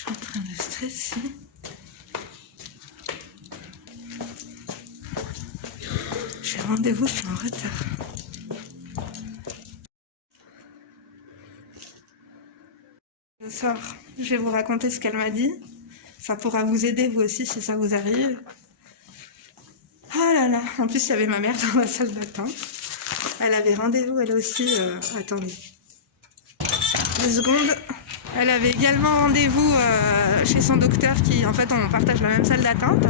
Je suis en train de stresser. J'ai rendez-vous, je suis en retard. Je sors, je vais vous raconter ce qu'elle m'a dit. Ça pourra vous aider vous aussi si ça vous arrive. Oh là là, en plus il y avait ma mère dans la salle d'attente. Elle avait rendez-vous elle aussi. Attendez. 2 secondes. Elle avait également rendez-vous chez son docteur qui, en fait, on partage la même salle d'attente.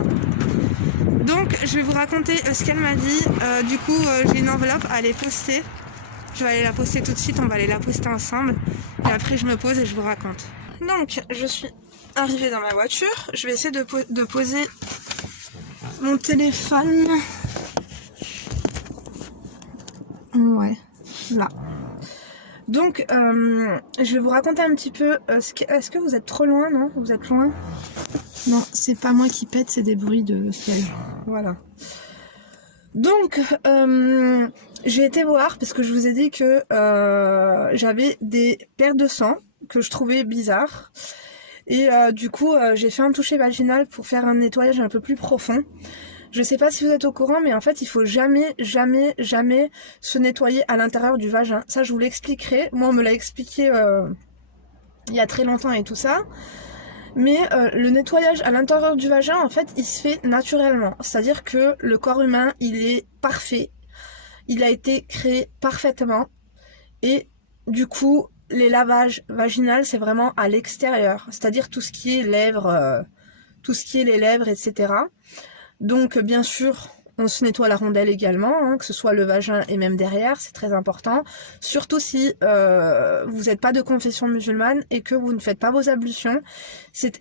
Donc, je vais vous raconter ce qu'elle m'a dit. Du coup, j'ai une enveloppe à aller poster. Je vais aller la poster tout de suite, on va aller la poster ensemble. Et après, je me pose et je vous raconte. Donc, je suis arrivée dans ma voiture. Je vais essayer de poser mon téléphone. Ouais, là. Donc, je vais vous raconter un petit peu. Est-ce que vous êtes trop loin, non? Vous êtes loin? Non, c'est pas moi qui pète, c'est des bruits de ciel. Voilà. Donc, j'ai été voir parce que je vous ai dit que j'avais des pertes de sang que je trouvais bizarres. Et du coup, j'ai fait un toucher vaginal pour faire un nettoyage un peu plus profond. Je sais pas si vous êtes au courant, mais en fait, il faut jamais, jamais, jamais se nettoyer à l'intérieur du vagin. Ça, je vous l'expliquerai. Moi, on me l'a expliqué il y a très longtemps et tout ça. Mais le nettoyage à l'intérieur du vagin, en fait, il se fait naturellement. C'est-à-dire que le corps humain, il est parfait. Il a été créé parfaitement. Et du coup, les lavages vaginaux, c'est vraiment à l'extérieur. C'est-à-dire tout ce qui est lèvres, tout ce qui est les lèvres, etc. Donc, bien sûr, on se nettoie la rondelle également, hein, que ce soit le vagin et même derrière, c'est très important. Surtout si vous n'êtes pas de confession musulmane et que vous ne faites pas vos ablutions.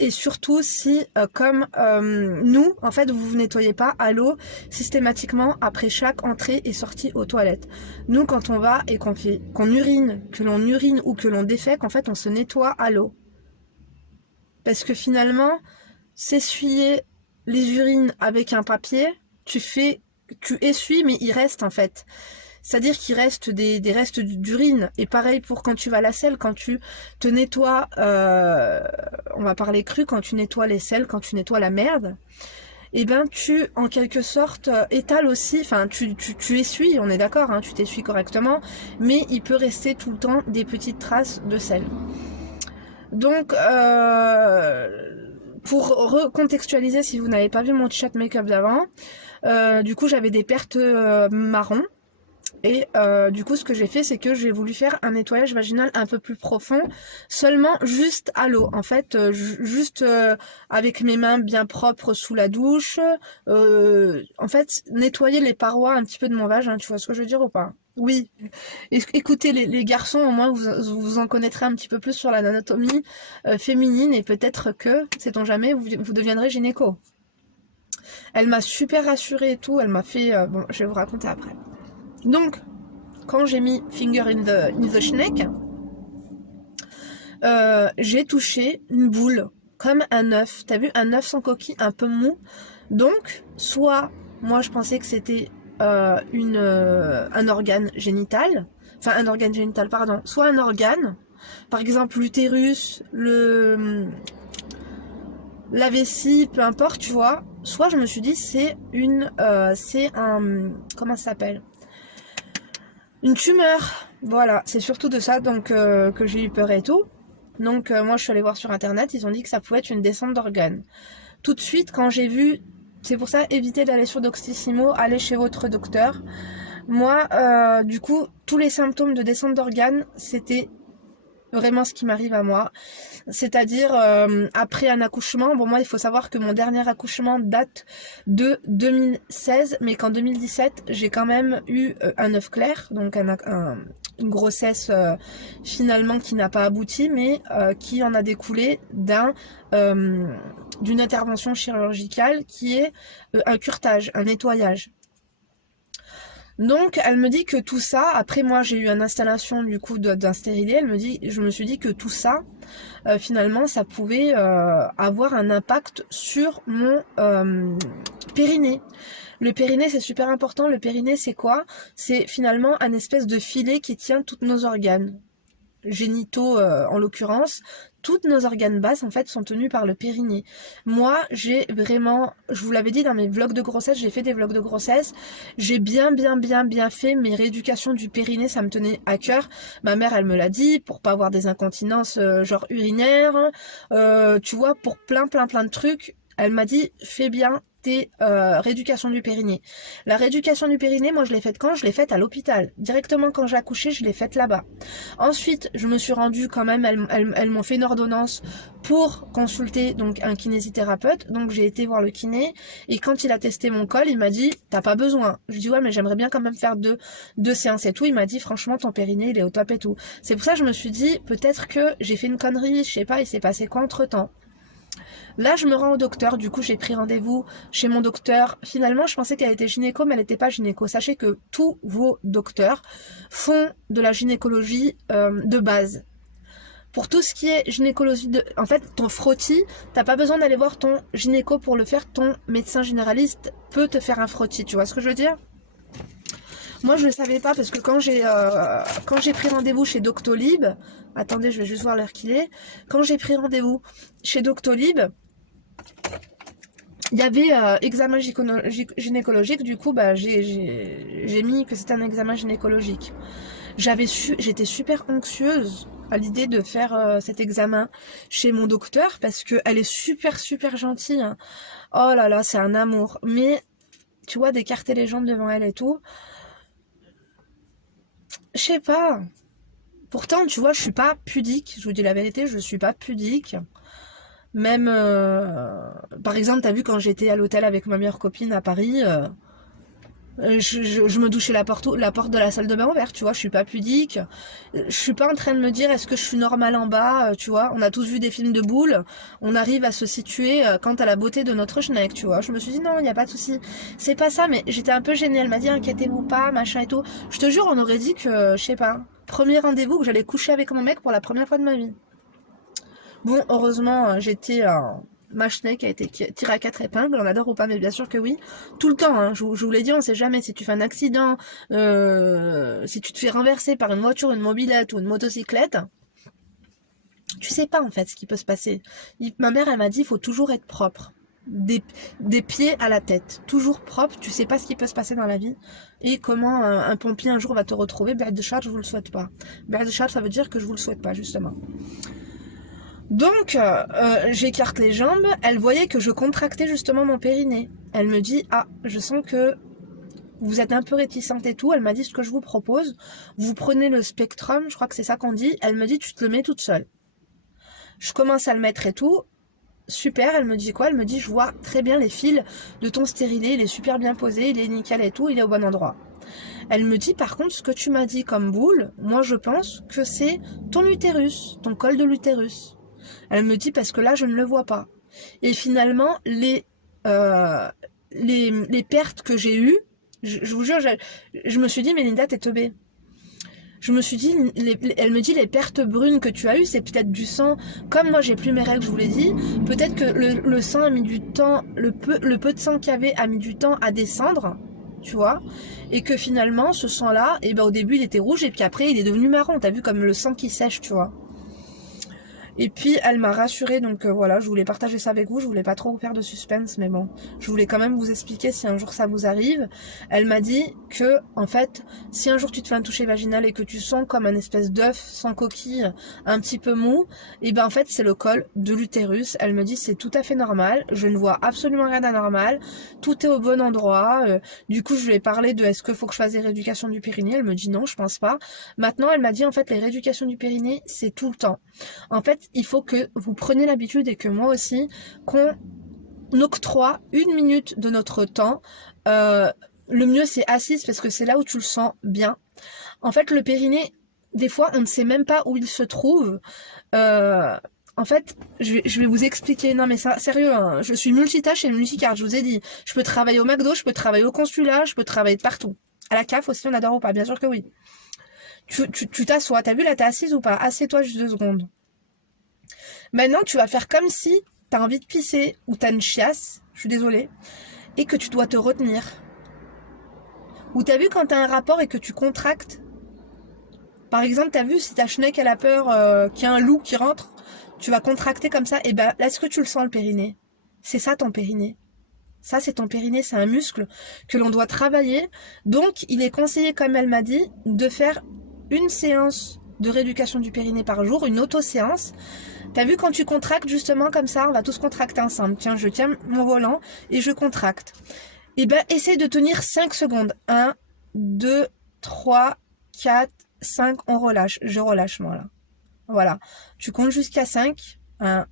Et surtout si, comme nous, en fait, vous vous nettoyez pas à l'eau systématiquement après chaque entrée et sortie aux toilettes. Nous, quand on va et qu'on urine, que l'on urine ou que l'on défèque, en fait, on se nettoie à l'eau. Parce que finalement, s'essuyer les urines avec un papier, tu essuies, mais il reste en fait. C'est-à-dire qu'il reste des restes d'urine. Et pareil pour quand tu vas à la selle, quand tu te nettoies, on va parler cru, quand tu nettoies les selles, quand tu nettoies la merde, et ben tu, en quelque sorte, étales aussi, enfin tu essuies, on est d'accord, hein, tu t'essuies correctement, mais il peut rester tout le temps des petites traces de sel. Donc, pour recontextualiser, si vous n'avez pas vu mon chat make-up d'avant, du coup j'avais des pertes marron. Et du coup ce que j'ai fait, c'est que j'ai voulu faire un nettoyage vaginal un peu plus profond, seulement juste à l'eau. En fait, juste avec mes mains bien propres sous la douche. En fait, nettoyer les parois un petit peu de mon vagin, tu vois ce que je veux dire ou pas? Oui. Écoutez les garçons, au moins vous en connaîtrez un petit peu plus sur l'anatomie féminine et peut-être que, sait-on jamais, vous deviendrez gynéco. Elle m'a super rassurée et tout, elle m'a fait... bon, je vais vous raconter après. Donc, quand j'ai mis finger in the schneck, j'ai touché une boule, comme un œuf. T'as vu, un œuf sans coquille, un peu mou. Donc, soit, moi je pensais que c'était un organe génital, enfin un organe génital, pardon, soit un organe, par exemple l'utérus, la vessie, peu importe, tu vois. Soit je me suis dit c'est comment ça s'appelle? Une tumeur. Voilà, c'est surtout de ça donc que j'ai eu peur et tout. Donc moi je suis allée voir sur internet, ils ont dit que ça pouvait être une descente d'organes. Tout de suite quand j'ai vu, c'est pour ça évitez d'aller sur Doctissimo, allez chez votre docteur. Moi du coup tous les symptômes de descente d'organes c'était vraiment ce qui m'arrive à moi. C'est-à-dire après un accouchement, bon moi il faut savoir que mon dernier accouchement date de 2016, mais qu'en 2017 j'ai quand même eu un œuf clair, donc une grossesse finalement qui n'a pas abouti, mais qui en a découlé d'une intervention chirurgicale qui est un curetage, un nettoyage. Donc elle me dit que tout ça, après moi j'ai eu une installation du coup d'un stérilet, je me suis dit que tout ça, finalement ça pouvait avoir un impact sur mon périnée. Le périnée c'est super important, le périnée c'est quoi? C'est finalement un espèce de filet qui tient tous nos organes génitaux en l'occurrence, toutes nos organes basses en fait sont tenus par le périnée. Moi, j'ai vraiment, je vous l'avais dit dans mes vlogs de grossesse, j'ai fait des vlogs de grossesse, j'ai bien fait mes rééducations du périnée, ça me tenait à cœur. Ma mère, elle me l'a dit, pour pas avoir des incontinences genre urinaires, tu vois, pour plein de trucs. Elle m'a dit, fais bien tes rééducations du périnée. La rééducation du périnée, moi je l'ai faite quand? Je l'ai faite à l'hôpital. Directement quand j'ai accouché, je l'ai faite là-bas. Ensuite, je me suis rendue quand même, elles m'ont fait une ordonnance pour consulter donc un kinésithérapeute. Donc j'ai été voir le kiné et quand il a testé mon col, il m'a dit t'as pas besoin. Je dis ouais mais j'aimerais bien quand même faire deux séances et tout. Il m'a dit franchement ton périnée il est au top et tout. C'est pour ça que je me suis dit peut-être que j'ai fait une connerie, je sais pas, il s'est passé quoi entre temps. Là, je me rends au docteur, du coup j'ai pris rendez-vous chez mon docteur. Finalement, je pensais qu'elle était gynéco, mais elle n'était pas gynéco. Sachez que tous vos docteurs font de la gynécologie de base. Pour tout ce qui est gynécologie, en fait, ton frottis, t'as pas besoin d'aller voir ton gynéco pour le faire. Ton médecin généraliste peut te faire un frottis, tu vois ce que je veux dire? Moi, je le savais pas parce que quand j'ai pris rendez-vous chez Doctolib, attendez, je vais juste voir l'heure qu'il est. Quand j'ai pris rendez-vous chez Doctolib, il y avait examen gynécologique, du coup, bah, j'ai mis que c'était un examen gynécologique. J'étais super anxieuse à l'idée de faire cet examen chez mon docteur parce que elle est super gentille. Hein. Oh là là, c'est un amour. Mais tu vois, d'écarter les jambes devant elle et tout, je sais pas. Pourtant, tu vois, je suis pas pudique. Je vous dis la vérité, je suis pas pudique. Même, par exemple, t'as vu quand j'étais à l'hôtel avec ma meilleure copine à Paris, je me douchais la porte de la salle de bain ouverte, tu vois, je suis pas pudique. Je suis pas en train de me dire est-ce que je suis normale en bas, tu vois. On a tous vu des films de boules, on arrive à se situer quant à la beauté de notre schneck, tu vois. Je me suis dit non, il y a pas de souci. C'est pas ça, mais j'étais un peu gênée. Elle m'a dit inquiétez-vous pas, machin et tout. Je te jure, on aurait dit que, je sais pas, premier rendez-vous que j'allais coucher avec mon mec pour la première fois de ma vie. Bon, heureusement, j'étais ma schneck a été tirée à 4 épingles, on adore ou pas, mais bien sûr que oui. Tout le temps, hein, je vous l'ai dit, on sait jamais si tu fais un accident, si tu te fais renverser par une voiture, une mobilette ou une motocyclette, tu sais pas en fait ce qui peut se passer. Ma mère, elle m'a dit, il faut toujours être propre. Des pieds à la tête, toujours propre, tu sais pas ce qui peut se passer dans la vie et comment un pompier un jour va te retrouver. Ba'd de charge, je vous le souhaite pas. Ba'd de charge, ça veut dire que je vous le souhaite pas, justement. Donc, j'écarte les jambes, elle voyait que je contractais justement mon périnée. Elle me dit, ah, je sens que vous êtes un peu réticente et tout. Elle m'a dit ce que je vous propose. Vous prenez le Spectrum, je crois que c'est ça qu'on dit. Elle me dit, tu te le mets toute seule. Je commence à le mettre et tout. Super, elle me dit quoi? Elle me dit, je vois très bien les fils de ton stérilet, il est super bien posé, il est nickel et tout, il est au bon endroit. Elle me dit, par contre, ce que tu m'as dit comme boule, moi je pense que c'est ton utérus, ton col de l'utérus. Elle me dit parce que là je ne le vois pas. Et finalement les pertes que j'ai eues, je vous jure, je me suis dit mais Linda t'es teubée. Je me suis dit, elle me dit les pertes brunes que tu as eues, c'est peut-être du sang. Comme moi j'ai plus mes règles, je vous l'ai dit, peut-être que le sang a mis du temps, le peu de sang qu'il y avait a mis du temps à descendre, tu vois, et que finalement ce sang-là, et ben au début il était rouge et puis après il est devenu marron. T'as vu comme le sang qui sèche, tu vois. Et puis elle m'a rassurée, donc voilà, je voulais partager ça avec vous, je voulais pas trop vous faire de suspense, mais bon, je voulais quand même vous expliquer si un jour ça vous arrive. Elle m'a dit que, en fait, si un jour tu te fais un toucher vaginal et que tu sens comme un espèce d'œuf sans coquille, un petit peu mou, et ben en fait c'est le col de l'utérus. Elle me dit c'est tout à fait normal, je ne vois absolument rien d'anormal, tout est au bon endroit. Du coup je lui ai parlé de est-ce qu'il faut que je fasse des rééducations du périnée, elle me dit non, je pense pas. Maintenant elle m'a dit en fait les rééducations du périnée c'est tout le temps. En fait, il faut que vous preniez l'habitude et que moi aussi, qu'on octroie 1 minute de notre temps. Le mieux, c'est assise parce que c'est là où tu le sens bien. En fait, le périnée, des fois, on ne sait même pas où il se trouve. En fait, je vais vous expliquer. Non mais ça, sérieux, hein, je suis multitâche et multicarte, je vous ai dit. Je peux travailler au McDo, je peux travailler au consulat, je peux travailler de partout. À la CAF aussi, on adore ou pas, bien sûr que oui. Tu t'assois, t'as vu là, t'es assise ou pas? Assieds-toi juste 2 secondes. Maintenant, tu vas faire comme si t'as envie de pisser ou t'as une chiasse, je suis désolée, et que tu dois te retenir. Ou t'as vu quand t'as un rapport et que tu contractes? Par exemple, t'as vu si ta schneck elle a peur qu'il y a un loup qui rentre, tu vas contracter comme ça, et ben là, est-ce que tu le sens le périnée? C'est ça ton périnée. Ça, c'est ton périnée, c'est un muscle que l'on doit travailler. Donc, il est conseillé, comme elle m'a dit, de faire une séance de rééducation du périnée par jour, une auto-séance. T'as vu quand tu contractes justement comme ça, on va tous contracter ensemble. Tiens, je tiens mon volant et je contracte. Et ben, essaye de tenir 5 secondes. 1, 2, 3, 4, 5, on relâche. Je relâche moi là. Voilà. Tu comptes jusqu'à 5. 1,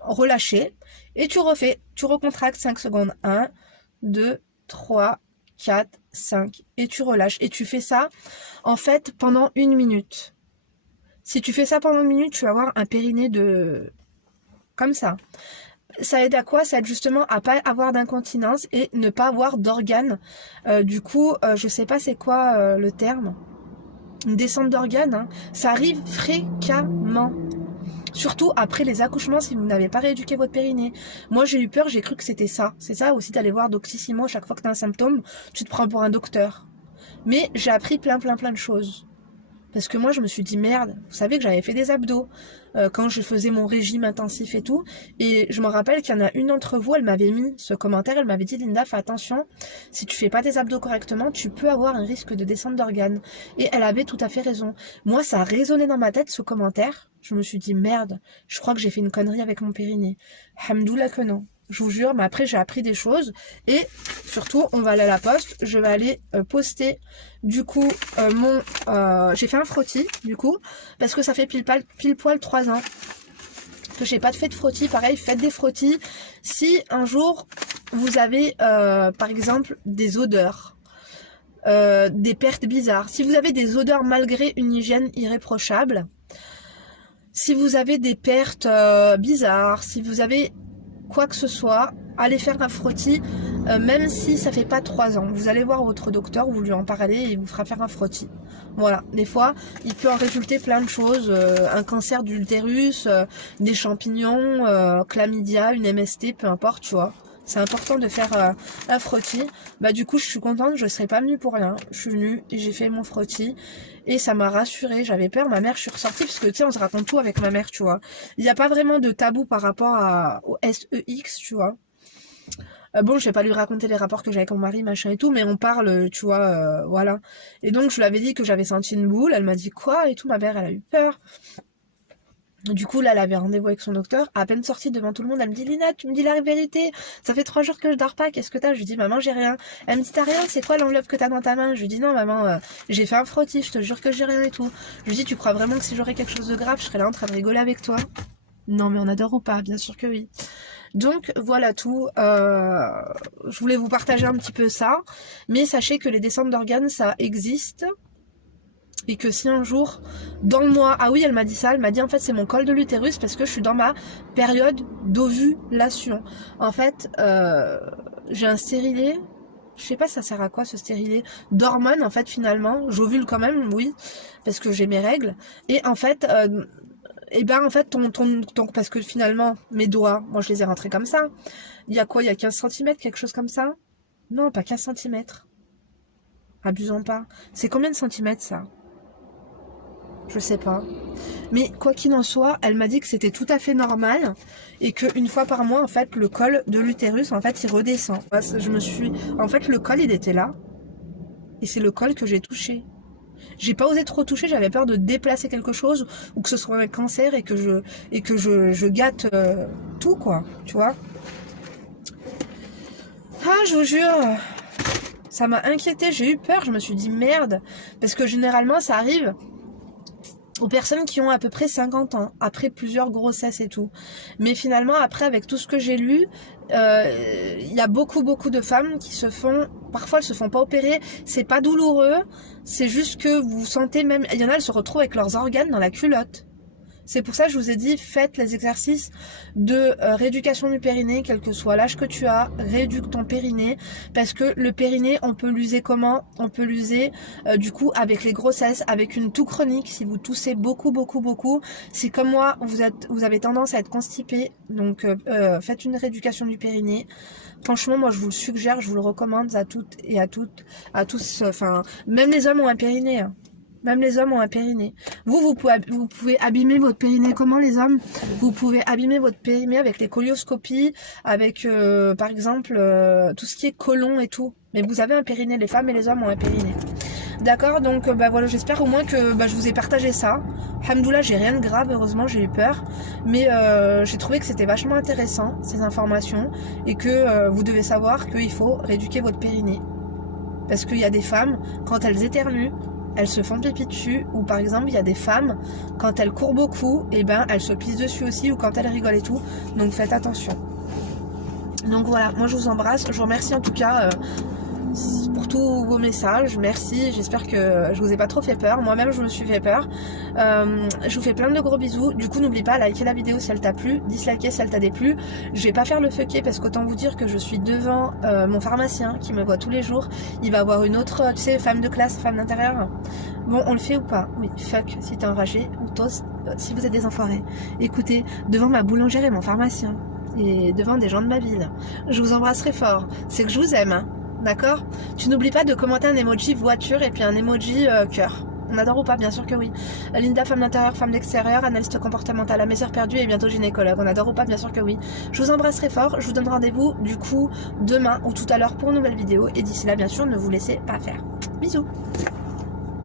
relâcher. Et tu refais. Tu recontractes 5 secondes. 1, 2, 3, 4, 5. Et tu relâches. Et tu fais ça, en fait, pendant 1 minute. Si tu fais ça pendant 1 minute, tu vas avoir un périnée de... comme ça. Ça aide à quoi? Ça aide justement à pas avoir d'incontinence et ne pas avoir d'organes. Du coup, je sais pas c'est quoi le terme. Une descente d'organes, hein. Ça arrive fréquemment. Surtout après les accouchements, si vous n'avez pas rééduqué votre périnée. Moi, j'ai eu peur, j'ai cru que c'était ça. C'est ça aussi d'aller voir Doctissimo chaque fois que tu as un symptôme, tu te prends pour un docteur. Mais j'ai appris plein de choses. Parce que moi, je me suis dit, merde, vous savez que j'avais fait des abdos quand je faisais mon régime intensif et tout. Et je me rappelle qu'il y en a une d'entre vous, elle m'avait mis ce commentaire, elle m'avait dit, Linda, fais attention, si tu fais pas tes abdos correctement, tu peux avoir un risque de descente d'organes. Et elle avait tout à fait raison. Moi, ça a résonné dans ma tête, ce commentaire. Je me suis dit, merde, je crois que j'ai fait une connerie avec mon périnée. Hamdoullah que non. Je vous jure, mais après j'ai appris des choses et surtout on va aller à la poste, je vais aller poster du coup j'ai fait un frottis du coup parce que ça fait pile poil 3 ans que j'ai pas fait de frottis. Pareil, faites des frottis si un jour vous avez par exemple des odeurs, des pertes bizarres, si vous avez des odeurs malgré une hygiène irréprochable, si vous avez des pertes bizarres, si vous avez quoi que ce soit, allez faire un frottis, même si ça fait pas 3 ans. Vous allez voir votre docteur, vous lui en parlez et il vous fera faire un frottis. Voilà, des fois, il peut en résulter plein de choses, un cancer du l'utérus, des champignons, chlamydia, une MST, peu importe, tu vois. C'est important de faire un frottis. Bah du coup, je suis contente, je serais pas venue pour rien. Je suis venue et j'ai fait mon frottis. Et ça m'a rassurée, j'avais peur, ma mère, je suis ressortie, parce que tu sais, on se raconte tout avec ma mère, tu vois. Il n'y a pas vraiment de tabou par rapport au SEX, tu vois. Bon, je vais pas lui raconter les rapports que j'ai avec mon mari, machin et tout, mais on parle, tu vois, voilà. Et donc, je lui avais dit que j'avais senti une boule, elle m'a dit quoi et tout, ma mère, elle a eu peur. Du coup, là, elle avait rendez-vous avec son docteur. À peine sortie devant tout le monde, elle me dit, Lina, tu me dis la vérité. Ça fait 3 jours que je dors pas. Qu'est-ce que t'as? Je lui dis, maman, j'ai rien. Elle me dit, t'as rien? C'est quoi l'enveloppe que t'as dans ta main? Je lui dis, non, maman, j'ai fait un frottis. Je te jure que j'ai rien et tout. Je lui dis, tu crois vraiment que si j'aurais quelque chose de grave, je serais là en train de rigoler avec toi? Non, mais on adore ou pas? Bien sûr que oui. Donc, voilà tout. Je voulais vous partager un petit peu ça. Mais sachez que les descentes d'organes, ça existe. Et que si un jour, dans le mois, ah oui, elle m'a dit ça, elle m'a dit en fait c'est mon col de l'utérus parce que je suis dans ma période d'ovulation. En fait, j'ai un stérilet, je sais pas ça sert à quoi ce stérilet, d'hormones en fait finalement, j'ovule quand même, oui, parce que j'ai mes règles. Et en fait, et ben en fait, parce que finalement, mes doigts, moi je les ai rentrés comme ça. Il y a quoi, il y a 15 cm, quelque chose comme ça? Non, pas 15 cm. Abusons pas. C'est combien de centimètres ça? Je sais pas. Mais quoi qu'il en soit, elle m'a dit que c'était tout à fait normal et qu'une fois par mois, en fait, le col de l'utérus, en fait, il redescend. En fait, le col, il était là et c'est le col que j'ai touché. J'ai pas osé trop toucher, j'avais peur de déplacer quelque chose ou que ce soit un cancer et que je gâte tout, quoi, tu vois. Ah, je vous jure, ça m'a inquiétée, j'ai eu peur, je me suis dit merde, parce que généralement, ça arrive aux personnes qui ont à peu près 50 ans, après plusieurs grossesses et tout. Mais finalement, après, avec tout ce que j'ai lu, il y a beaucoup de femmes qui se font, parfois elles se font pas opérer, c'est pas douloureux, c'est juste que vous sentez même, il y en a, elles se retrouvent avec leurs organes dans la culotte. C'est pour ça que je vous ai dit, faites les exercices de rééducation du périnée, quel que soit l'âge que tu as, rééduque ton périnée, parce que le périnée, on peut l'user comment? On peut l'user du coup avec les grossesses, avec une toux chronique, si vous toussez beaucoup, c'est comme moi, vous avez tendance à être constipé, donc faites une rééducation du périnée. Franchement, moi je vous le suggère, je vous le recommande à toutes et à tous, enfin, même les hommes ont un périnée, hein. Même les hommes ont un périnée. Vous pouvez abîmer votre périnée comment, les hommes? Vous pouvez abîmer votre périnée avec les colioscopies, avec, par exemple, tout ce qui est côlon et tout. Mais vous avez un périnée, les femmes et les hommes ont un périnée. D'accord, donc bah voilà, j'espère au moins que je vous ai partagé ça. Alhamdoulilah, j'ai rien de grave, heureusement, j'ai eu peur. Mais j'ai trouvé que c'était vachement intéressant, ces informations. Et que vous devez savoir qu'il faut rééduquer votre périnée. Parce qu'il y a des femmes, quand elles éternuent, elles se font pipi dessus, ou par exemple il y a des femmes, quand elles courent beaucoup, et ben elles se pissent dessus aussi, ou quand elles rigolent et tout, donc faites attention. Donc voilà, moi je vous embrasse, je vous remercie en tout cas pour tous vos messages, merci, j'espère que je vous ai pas trop fait peur, moi-même je me suis fait peur. Je vous fais plein de gros bisous, du coup n'oublie pas, liker la vidéo si elle t'a plu, disliker si elle t'a déplu. Je vais pas faire le fucké parce qu'autant vous dire que je suis devant mon pharmacien qui me voit tous les jours, il va avoir une autre, tu sais, femme de classe, femme d'intérieur. Bon, on le fait ou pas? Oui, fuck, si t'es enragé, ou tos, si vous êtes des enfoirés. Écoutez, devant ma boulangère et mon pharmacien, et devant des gens de ma ville, je vous embrasserai fort, c'est que je vous aime, hein. D'accord? Tu n'oublies pas de commenter un emoji voiture et puis un emoji cœur. On adore ou pas? Bien sûr que oui. Linda, femme d'intérieur, femme d'extérieur, analyste comportementale à mes heures perdues et bientôt gynécologue. On adore ou pas? Bien sûr que oui. Je vous embrasserai fort. Je vous donne rendez-vous du coup demain ou tout à l'heure pour une nouvelle vidéo. Et d'ici là, bien sûr, ne vous laissez pas faire. Bisous!